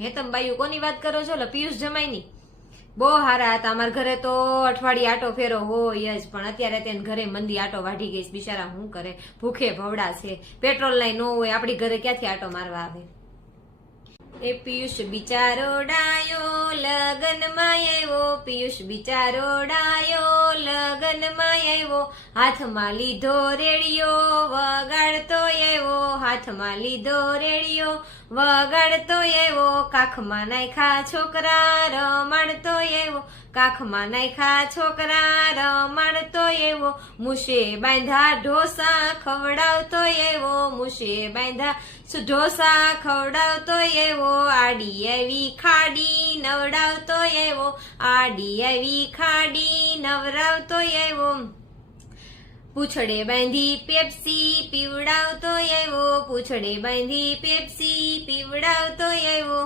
હે, તમે કોની વાત કરો છો? પિયુષ જમાઈની. બહુ હારા હતા. અમારા ઘરે તો અઠવાડિયે આટો ફેરો હોય જ, પણ અત્યારે તેને ઘરે મંદી આટો વાઢી ગઈ બિચારા શું કરે? ભૂખે ભવડા છે. પેટ્રોલ લાઈ ન હોય, આપણી ઘરે ક્યાંથી આટો મારવા આવે? એ પિયુષ બિચારો ડાયો, લગનમાં આવ્યો પિયુષ બિચારો ડાયો, લગનમાં આવ્યો હાથમાં લીધો રેડિયો, વગાડતો હાથમાં લીધો રેડિયો. વગાડતો એવો, કાખમાં નાખા છોકરા રમાડતો એવો. કાખમાં નાખા છોકરા રમાડતો એવો. મુશે બાંધા ઢોસા ખવડાવતો એવો. મુશે બાંધા ઢોસા ખવડાવતો એવો. આડી આવી ખાડી નવડાવતો એવો. આડી આવી ખાડી નવરાવતો એવો. પૂછડે બાંધી પેપ્સી પીવડાવતો એવો પૂછડે બાંધી પેપ્સી પીવડાવતો એવો